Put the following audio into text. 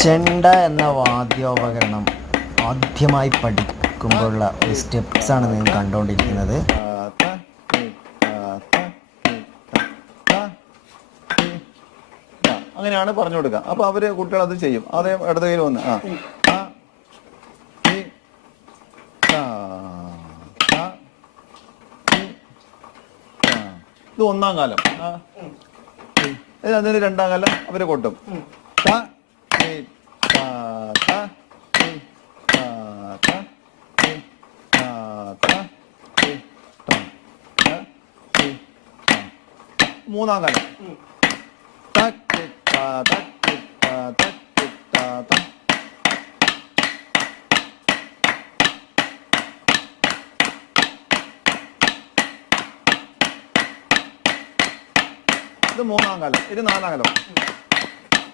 ചെണ്ട എന്ന വാദ്യോപകരണം ആദ്യമായി പഠിക്കുമ്പോഴുള്ള ഒരു സ്റ്റെപ്സാണ് നിങ്ങൾ കണ്ടുകൊണ്ടിരിക്കുന്നത്. അങ്ങനെയാണ് പറഞ്ഞു കൊടുക്കുക. അപ്പോൾ അവർ കുട്ടികൾ അത് ചെയ്യും. അതേ ഇടത് കയ്യിൽ വന്ന് ഇത് ഒന്നാം കാലം. അതിന് രണ്ടാം കാലം അവര് കൊട്ടും. മൂന്നാം കാലം ഇത് മൂന്നാം കാലം, ഇത് നാലാം കാലം.